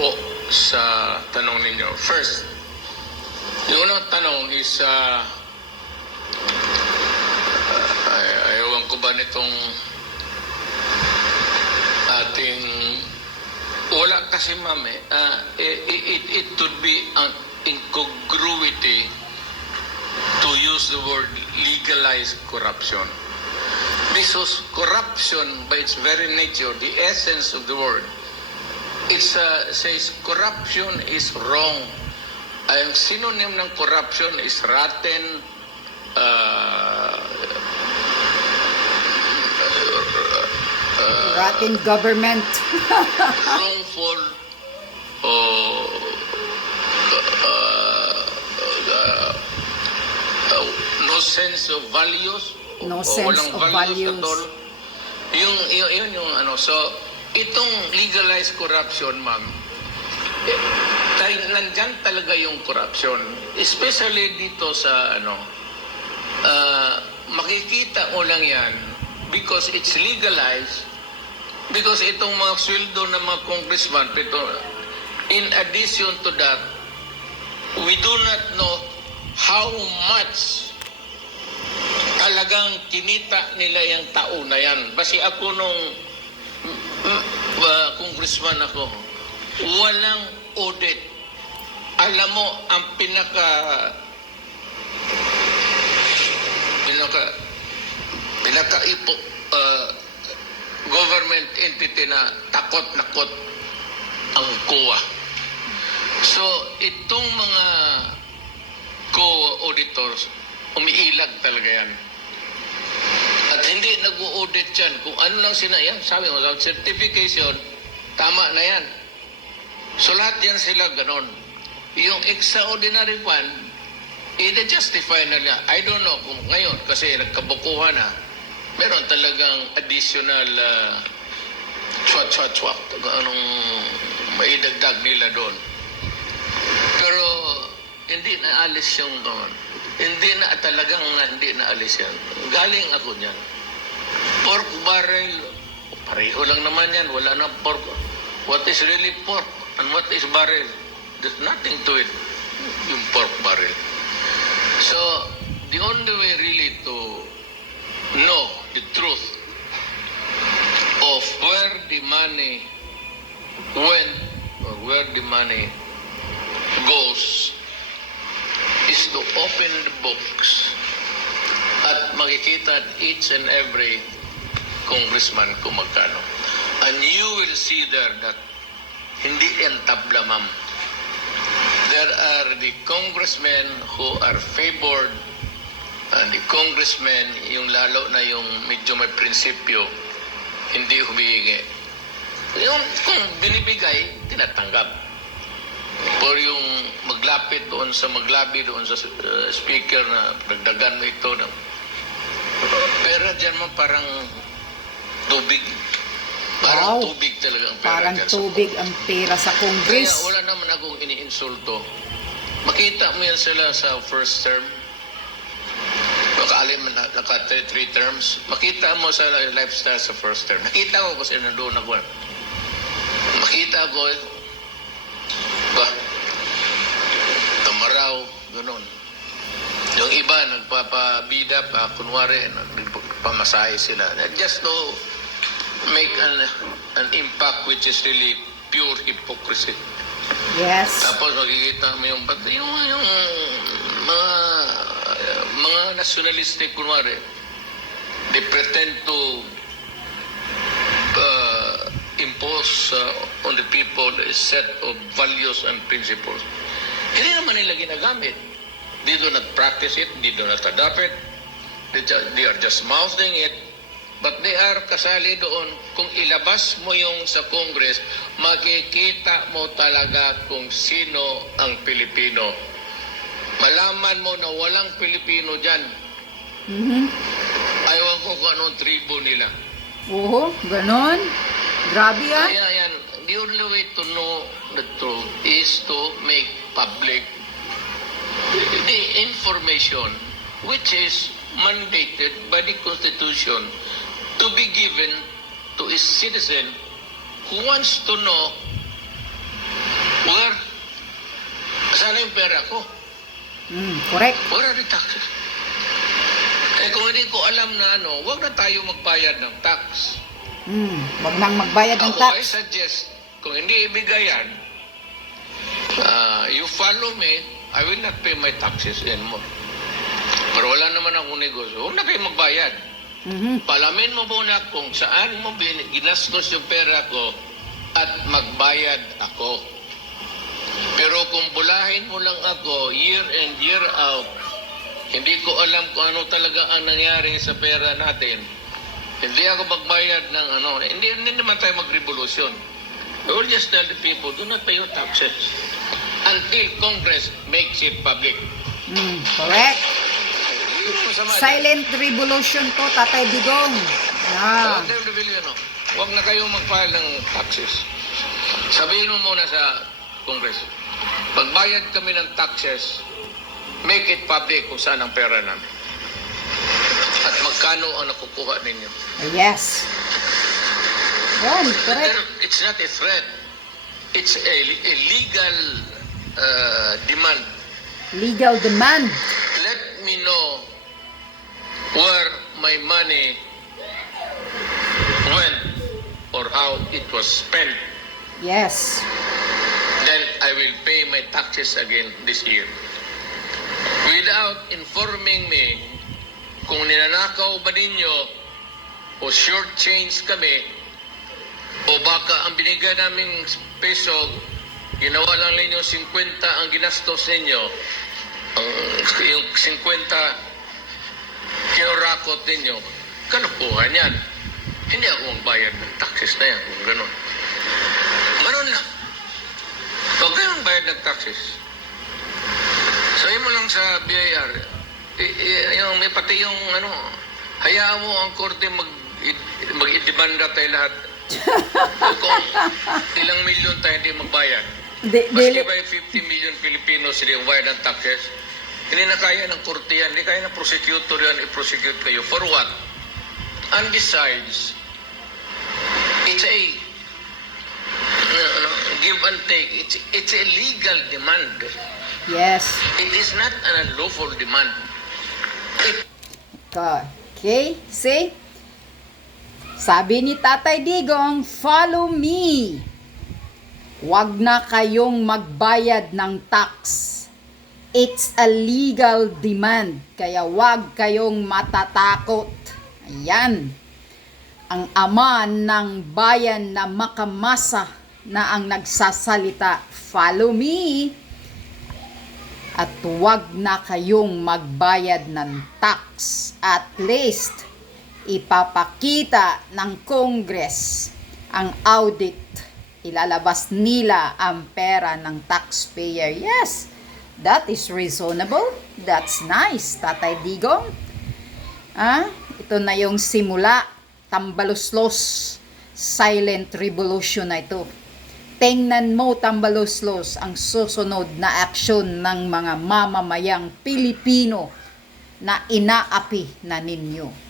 po sa tanong ninyo. First, yung unang tanong is, ayawan ko ba nitong ating, wala kasi ma'am it would be an incongruity to use the word legalize corruption. Because corruption, by its very nature, the essence of the word, it says corruption is wrong. Ang synonym ng corruption is rotten, rotten government. wrongful, no sense of values, No o sense walang of values values. at all. Yun yung ano. So, itong legalized corruption, ma'am, nandyan talaga yung corruption. Especially dito sa ano, makikita mo lang yan because it's legalized, because itong mga sweldo ng mga congressman, in addition to that, we do not know how much talagang kinita nila yung taon na yan. Basi ako nung congressman ako, walang audit. Alam mo, ang pinaka government entity na takot-nakot ang COA. So, itong mga co-auditors, umiilag talaga yan. At hindi nag-audit yan. Kung ano lang yan, sabi mo, certification, tama na yan. So lahat yan sila ganon. Yung extraordinary one, i-justify na niya. I don't know kung ngayon, kasi nagkabukuhan na, meron talagang additional swat, anong maidagdag nila doon. Pero hindi naalis yung doon. Hindi na talagang hindi naalis yan. Galing ako niyan. Pork barrel, pareho lang naman yan. Wala na pork. What is really pork and what is barrel? There's nothing to it, yung pork barrel. So, the only way really to know the truth of where the money went or where the money goes is to open the books at makikita at each and every congressman kung magkano. And you will see there that hindi yan tabla, ma'am. There are the congressmen who are favored and the congressmen, yung lalo na yung medyo may prinsipyo, hindi humihingi. Yung kung binibigay, tinatanggap. Or yung maglapit doon sa speaker na dagdagan mo ito. Pera dyan mo parang tubig. Parang tubig talaga ang pera Parang dyan. tubig ang pera sa Kaya Congress. wala naman akong iniinsulto. Makita mo yan sila sa first term. Baka alim naka 3 terms. Makita mo sa lifestyle sa first term. Nakita ko kasi nandoon ako. Makita ko ba? Tamaraw, gano'n. Yung iba, nagpapabida pa, kunwari, nagpamasahe sila. Just to make an impact which is really pure hypocrisy. Yes. Tapos makikita mo yung mga nationalistic, kunwari, they pretend to impose on the people a set of values and principles. Hindi naman nila ginagamit. They do not practice it, they do not adopt it, they are just mouthing it, but they are kasali doon. Kung ilabas mo yung sa Congress, makikita mo talaga kung sino ang Pilipino. Malaman mo na walang Pilipino dyan. Ayaw ko kung anong tribo nila. Oo, ganon. Grabe yan. Kaya yan, the only way to know the truth is to make public the information which is mandated by the Constitution to be given to a citizen who wants to know sana yung pera ko. Correct. Where are the taxes? Eh kung hindi ko alam na huwag na tayo magbayad ng tax. Wag nang magbayad ng Ako, I tax. suggest, kung hindi ibigay yan, you follow me, I will not pay my taxes anymore. Pero wala naman akong negosyo. Huwag na kayo magbayad. Palamin mo muna kung saan mo ginastos yung pera ko at magbayad ako. Pero kung bulahin mo lang ako year in, year out, hindi ko alam kung ano talaga ang nangyari sa pera natin. Hindi ako magbayad ng hindi naman tayo mag-revolution. We will just tell the people, do not pay your taxes until Congress makes it public. Correct. Hindi mo masama dyan. Silent revolution to, Tatay Digong. Huwag kayong rebellion, Huwag na kayong mag-file ng taxes. Sabihin mo muna sa Congress, pagbayad kami ng taxes, make it public kung saan ang pera namin. At magkano ang nakukuha ninyo. Yes. Yan, correct. It's not a threat. It's a legal demand. Legal demand. Let me know where my money went or how it was spent. Yes. Then I will pay my taxes again this year. Without informing me kung ninanakaw ba ninyo o short change kami o baka ang binigay naming peso, ginawa lang ninyo 50 ang ginastos ninyo, yung 50 kinurakot ninyo, kanukuha niyan. Hindi ako magbayad ng taxes na yan kung gano'n. Gano'n lang. Huwag kayong bayad ng taxes. Sabi mo lang sa BIR, may pati yung hayaan mo ang korte mag-idemanda tayo lahat. Kung ilang milyon tayo hindi magbayad. Maski ba yung 50 million Filipinos hindi magbayad ng taxes, hindi na kaya ng korte yan, hindi kaya ng prosecutor yan, i-prosecute kayo. For what? And besides, it's a give and take. It's a legal demand. Yes. It is not an unlawful demand. Okay, see? Sabi ni Tatay Digong, follow me. Huwag na kayong magbayad ng tax. It's a legal demand. Kaya huwag kayong matatakot. Ayan. Ang ama ng bayan na makamasa na ang nagsasalita, follow me. At huwag na kayong magbayad ng tax. At least, ipapakita ng Congress ang audit. Ilalabas nila ang pera ng taxpayer. Yes, that is reasonable. That's nice, Tatay Digong. Ito na yung simula, tambaluslos, silent revolution na ito. Tingnan mo, tambaluslos, ang susunod na aksyon ng mga mamamayang Pilipino na inaapi na ninyo.